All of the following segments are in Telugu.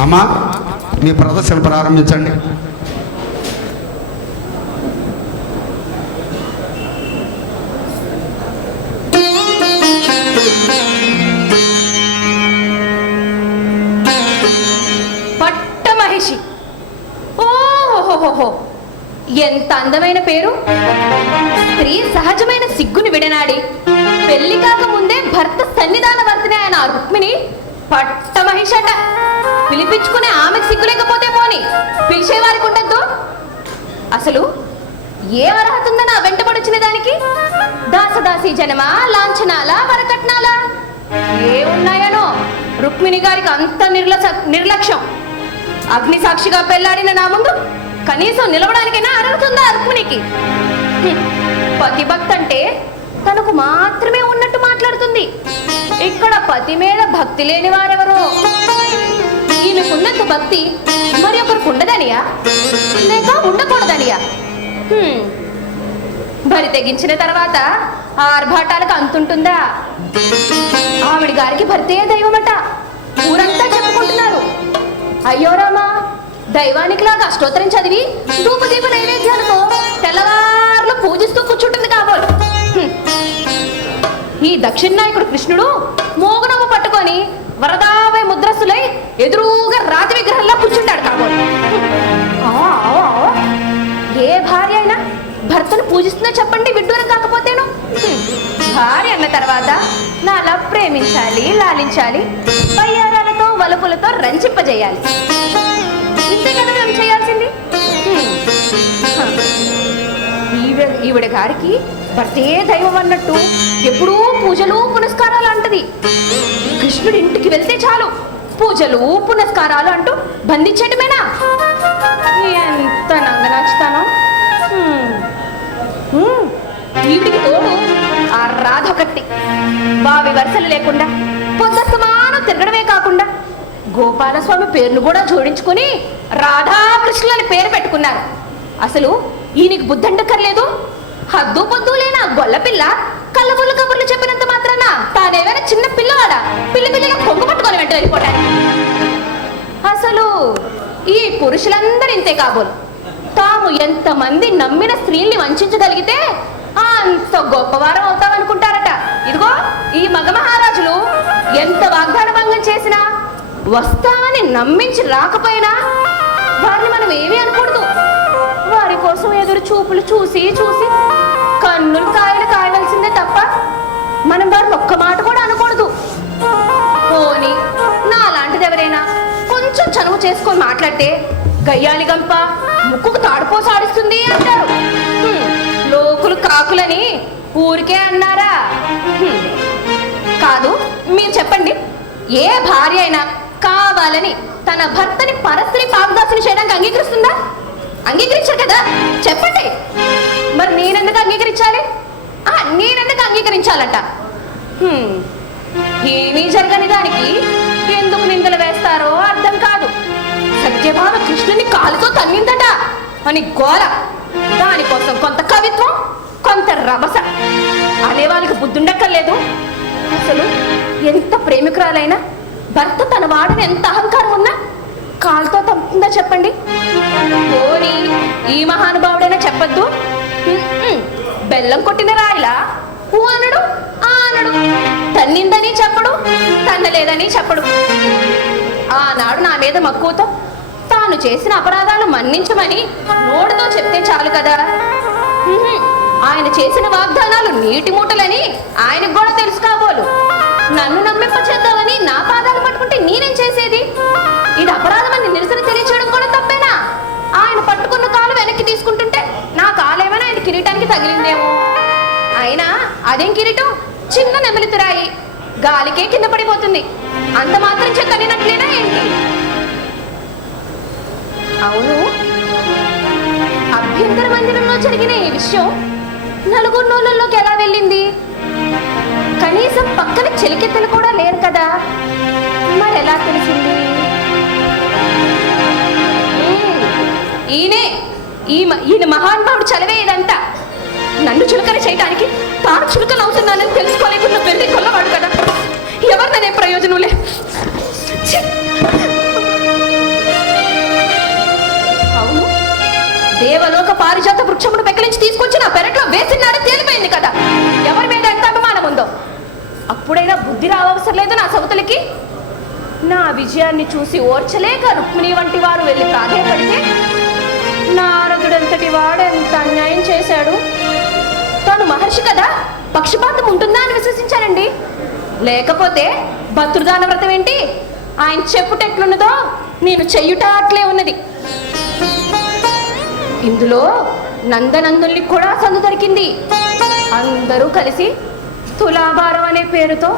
అమ్మా మీ ప్రదర్శన ప్రారంభించండి. పట్ట ఓహోహోహో. ఎంత అందమైన పేరు. స్త్రీ సహజమైన సిగ్గుని విడనాడి. పెళ్ళి కాకముందే భర్త సన్నిధాన వర్తనే ఆయన ఆ రుక్మిణి పట్ట మహిషట పిలిపించుకునే ఆమెకు సిగ్గు లేకపోతే పోని. పిలిచేవారికి ఉండద్దు. అసలు ఏ అర్హత ఉందని ఆ వెంటబడొచ్చిన దానికి? దాసదాసి జనమా లాంఛనాలా వరకట్నాలా? ఏ ఉన్నాయనో రుక్మిణి గారికి అంత నిర్లక్ష నిర్లక్ష్యం. అగ్ని సాక్షిగా పెళ్ళాడిన నా ముందు కనీసం నిలవడానికైనా అర్హత ఉందా రుక్మిణికి హ్మ్. పతిభక్తి అంటే తనకు మాత్రమే ఉన్నట్టు మాట్లాడుతుంది. ఇక్కడ పతి మీద భక్తి లేని వారెవరో? ఈమెకున్నంత భక్తి మరి ఒకరికి ఉండదనియా? లేక ఉండకూడదనియా? భరి తెగించిన తర్వాత ఆర్భాటాలకు అంతుంటుందా? ఆవిడ గారికి భర్తే దైవమట. ఊరంతా చెప్పుకుంటున్నారు. అయ్యో రామా దైవానికి లాగా అష్టోత్తరం చదివి ధూపదీప నైవేద్యాలతో తెల్లవారులు పూజిస్తూ కూర్చుంటుంది కాబోలు. ఈ దక్షిణ నాయకుడు కృష్ణుడు మోగునమ్మ పట్టుకొని వరదావై ముద్రసులై ఎదురుగా రాతి విగ్రహంలా కూర్చుంటాడు కాబోలు. ఏ భార్య అయినా భర్తను పూజిస్తుందో చెప్పండి విడ్డూరం కాకపోతేను. భార్య అన్న తర్వాత నాలా ప్రేమించాలి లాలించాలి పయ్యారాలతో వలుపులతో రంజింపజేయాలి. ఇంతే కదా చేయాల్సింది? ఈవిడ ఈవిడ గారికి భర్తే దైవం అన్నట్టు ఎప్పుడూ పూజలు పునస్కారాలు అంటది. కృష్ణుడి ఇంటికి వెళ్తే చాలు. పూజలు పునస్కారాలు అంటూ బంధించటమేనా? ఎంత నంగనాచుతానో. ఈవిడికి తోడు ఆ రాధ ఒకటి బావి వరుసలు లేకుండా పొద్దుమానం తిరగడమే కాకుండా గోపాలస్వామి పేరును కూడా జోడించుకుని రాధాకృష్ణులని పేరు పెట్టుకున్నారు. అసలు ఈయనకి బుద్ధండక్కర్లేదు హద్దు పొద్దు లేనా గొల్లపిల్ల కళ్ళబుల్ల కబుర్లు చెప్పినంత మాత్రాన తానేమైనా చిన్న పిల్లవాడా? పిల్లి పిల్లగా కొంగు పట్టుకొని వెంట వెళ్ళిపోతాడు అసలు ఈ పురుషులందరూ ఇంతే కాబోలు. తాము ఎంతమంది నమ్మిన స్త్రీల్ని వంచగలిగితే అంత గొప్పవారం అవుతామనుకుంటారట. ఇదిగో ఈ మగ మహారాజులు ఎంత వాగ్దాన భంగం చేసినా వస్తామని నమ్మించి రాకపోయినా వారిని మనం ఏమీ అనకూడదు. వారి కోసం ఎదురు చూపులు చూసి చూసి కన్నులు కాయలు కాయవలసిందే తప్ప మనం వారిని ఒక్క మాట కూడా అనకూడదు. పోని నా లాంటిది ఎవరైనా కొంచెం చనువు చేసుకొని మాట్లాడితే గయ్యాలి గంప ముక్కుకు తాడుపోసి ఆడిస్తుంది అంటారు. లోకులు కాకులని ఊరికే అన్నారా? కాదు మీరు చెప్పండి ఏ భార్య అయినా కావాలని తన భర్తని పరస్త్రీ పాపదాసుని చేయడానికి అంగీకరిస్తుందా? అంగీకరించారు కదా చెప్పండి. మరి నేనెందుకు అంగీకరించాలి? నేనెందుకు అంగీకరించాలట? ఏమీ జరగని దానికి ఎందుకు నిందలు వేస్తారో అర్థం కాదు. సత్యభామ కృష్ణుని కాలుతో తన్నిందట. అని గోల. దానికోసం కొంత కవిత్వం కొంత రభస. అనే వాళ్ళకి బుద్ధుండక్కర్లేదు. అసలు ఎంత ప్రేమికురాలైనా భర్త తన వాడిని ఎంత అహంకారం ఉన్నా కాలుతో తంపుతుందో చెప్పండి? పోనీ ఈ బెల్లం కొట్టిన రాయిలా? ఊ అనడు ఆ అనడు. తన్నిందని చెప్పడు తన్నలేదని చెప్పడు. ఆనాడు నా మీద మక్కువతో తాను చేసిన అపరాధాలు మన్నించమని నోడుతో చెప్తే చాలు కదా. ఆయన చేసిన వాగ్దానాలు నీటి మూటలని ఆయనకు కూడా తెలుసు కాబోలు. నన్ను నమ్మింప చేద్దామని కిరీటం చిన్న నెమలితురాయి గాలికే కింద పడిపోతుంది. అంత మాత్రం చేత ఏంటి? అవును. అభ్యంతర మందిరంలో జరిగిన ఈ విషయం నలుగురు నోళ్ళల్లోకి ఎలా వెళ్ళింది? కనీసం పక్కన చెలికెత్తలు కూడా లేరు కదా. మరి ఎలా తెలిసింది ఈయనే ఈయన మహానుభావుడు చదివే ఇదంతా నన్ను చులకన చేయటానికి తాను చురుకలు అవుతున్నానని తెలుసుకోలేకుండా పెళ్ళి వెళ్ళి కొల్లవాడు కదా. ఎవరిదనే ప్రయోజనంలే అవును. దేవలోక పారిజాత వృక్షమును పెక్కలించి తీసుకొచ్చి నా పెరట్లో వేసినారని తేలిపోయింది కదా. ఎవరి మీద ఎంత అభిమానం ఉందో. అప్పుడైనా బుద్ధి రావవసరం లేదు నా సవతులకి నా విజయాన్ని చూసి ఓర్చలేక రుక్మిణి వంటి వారు వెళ్ళి ప్రాధాయపడితే నారదుడంతటి ఎంత అన్యాయం చేశాడు? తాను మహర్షి కదా? పక్షపాతం ఉంటుందా అని విశ్వసించానండి లేకపోతే భద్రుదాన వ్రతం ఏంటి? ఆయన చెప్పుట ఎట్లున్నదో నేను చెయ్యుట అట్లే ఉన్నది. ఇందులో నందనందుల్ని కూడా సందు దొరికింది. అందరూ కలిసి తులాభారం అనే పేరుతో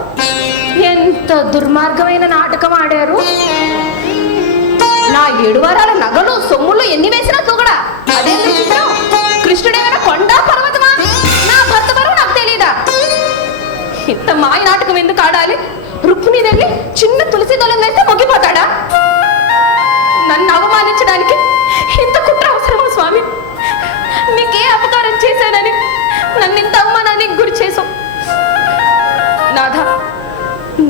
ఎంత దుర్మార్గమైన నాటకం ఆడారు. నా ఏడు వారాల నగలు సొమ్ములు ఎన్ని వేసినా తూగడా? అదే రుక్మిణి చిన్న తులసి దళం వేస్తే మొగిపోతాడా? నన్ను అవమానించడానికి ఇంత కుట్ర అవసరమా స్వామి? నీకే అపకారం చేశానని నన్ను ఇంత అవమానానికి గురి చేసావు నాథ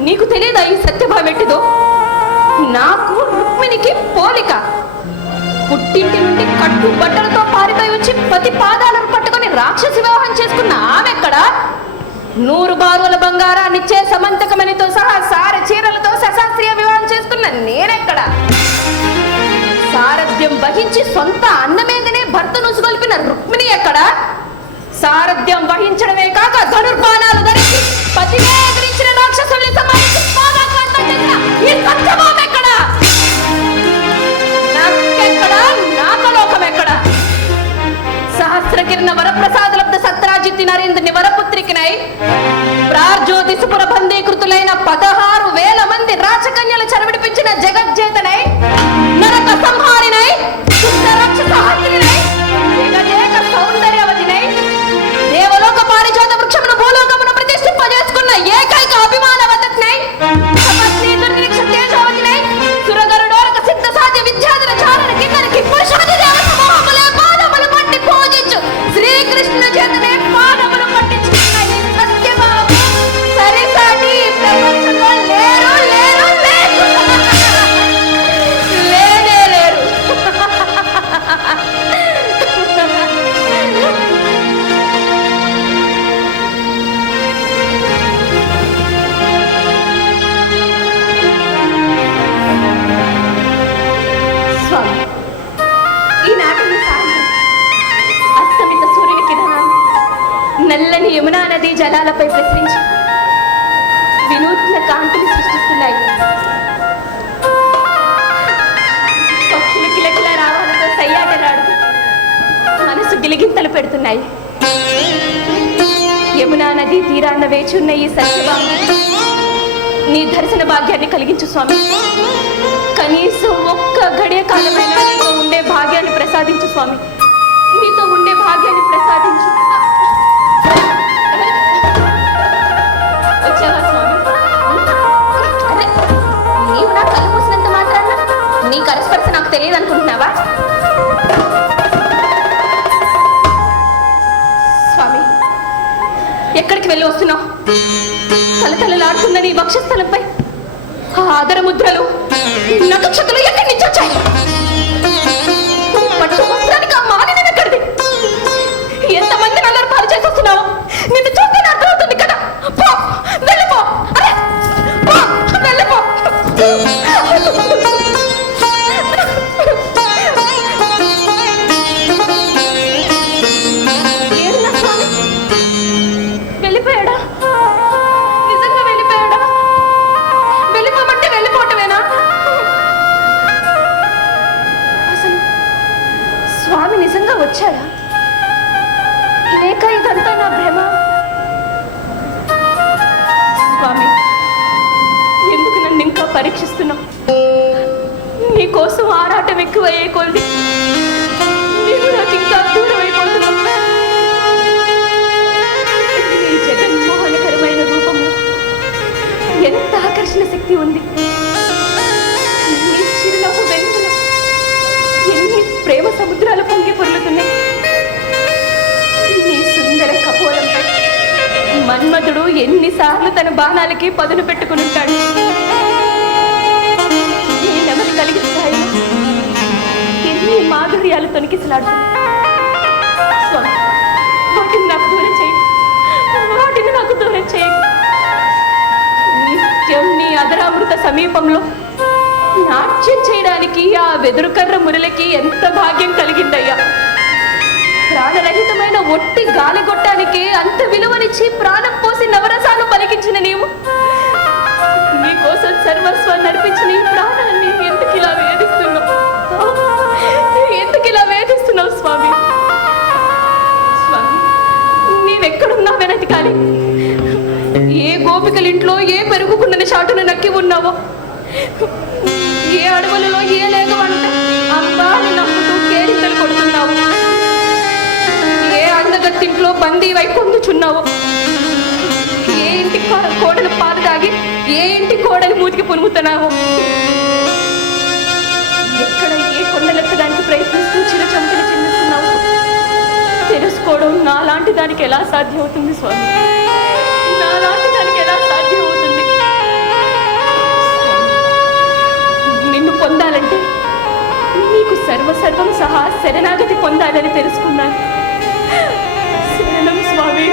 నీకు తెలియదా ఈ సత్యభావ ఎట్టిదో నాకు రుక్మిణికి పోలిక. పుట్టింటి నుండి కట్టు బట్టలతో పారిపోయి వచ్చి ప్రతి పాదాలను పట్టుకొని రాక్షసి వివాహం చేసుకున్న ఆమె ఎక్కడా? నూరు బారుల బంగారాన్నిచ్చే సమంతకమణితో సహా సార చీరలతో సశాస్త్రీయ వివాహం చేసుకున్న నేనెక్కడ? సారథ్యం వహించి సొంత అన్నమేదనే భర్త నుసుగొల్పిన రుక్మిణి ఎక్కడ? సారథ్యం చెరవిడిపించిన జగజ్జేతనై నది జలాలపై ప్రసరించి వినూత్న కాంతిని సృష్టిస్తున్నాయి. పక్షులు కిలకిల రావాలతో సయ్యాటలాడుతూ మనసు గిలిగింతలు పెడుతున్నాయి. యమునా నది తీరాన్న వేచున్న ఈ సత్యభామ నీ దర్శన భాగ్యాన్ని కలిగించు స్వామి. కనీసం ఒక్క గడియ కాలమైన నీతో ఉండే భాగ్యాన్ని ప్రసాదించు స్వామి. నీతో ఉండే భాగ్యాన్ని ప్రసాదించు. నీ నాకు తెలియదు అనుకుంటున్నావా? స్వామి ఎక్కడికి వెళ్ళి వస్తున్నావు? తలతలలాడుతున్న నీ వక్షస్థలంపై ఆదర ముద్రలు నక్షత్రాలు ఎక్కడి నుంచి వచ్చాయి? పట్టు వస్త్రానికి ఆ ఎక్కడిది? ఎంతమంది నల్లరు పాలు చేసేస్తున్నావు నిజంగా వచ్చాడా? లేక ఇదంతా నా భ్రమ? స్వామి ఎందుకు నన్ను ఇంకా పరీక్షిస్తున్నావు? నీకోసం ఆరాటం ఎక్కువయ్యే కొద్ది నీవు నాకు ఇంకా దూరం అయిపోతున్నావు నీ జగన్మోహనకరమైన రూపంలో ఎంత ఆకర్షణ శక్తి ఉంది. నీ చిరునవ్వు వెలుగులో ప్రేమ సముద్రాలు పొంగి పొర్లుతున్నాయి. నీ సుందర కపోలంపై మన్మధుడు ఎన్నిసార్లు తన బాణాలకి పదును పెట్టుకుని ఉంటాడు. ఈ నెమలి కలిగిస్తాయి ఎన్ని మాధుర్యాలు తొనికిసలాడు వాటిని నాకు దూరం చేయి. వాటిని నాకు దూరం చేయి. నిత్యం నీ అదరామృత సమీపంలో నాట్యం చేయడానికి ఆ వెదురుకర్ర మురళికి ఎంత భాగ్యం కలిగిందయ్యా. ప్రాణరహితమైన ఒట్టి గాలి కొట్టానికి అంత విలువనిచ్చి ప్రాణం పోసి నవరసాలు పలికించిన నీవు? నీకోసం సర్వస్వాన్ని నడిపించిన ఈ ప్రాణాన్ని ఎందుకు ఇలా వేధిస్తున్నావు? ఎందుకు ఇలా వేధిస్తున్నావు స్వామి? స్వామి నీవెక్కడున్నా వెనతి ఏ గోపికలింట్లో ఏ పెరుగుకున్న చాటును నక్కి ఉన్నావో? ఏ అడవులలో ఏ లేదు అంటే. అని నమ్ముతూ కేరింతలు కొడుతున్నావు. ఏ అందగత్తింట్లో బందీ వై పొందుచున్నావు. ఏ ఇంటి కోడలు పాలు తాగి ఏ ఇంటి కోడలు మూతికి పునుగుతున్నావు. ఎక్కడ ఏ కొండలెత్తడానికి ప్రయత్నిస్తూ చిరు చంపలు చెందుతున్నావు తెలుసుకోవడం నాలాంటి దానికి ఎలా సాధ్యం అవుతుంది స్వామి? నాలాంటి పొందాలంటే నీకు సర్వసర్వం సహా శరణాగతి పొందాలని తెలుసుకున్నాను. స్వామి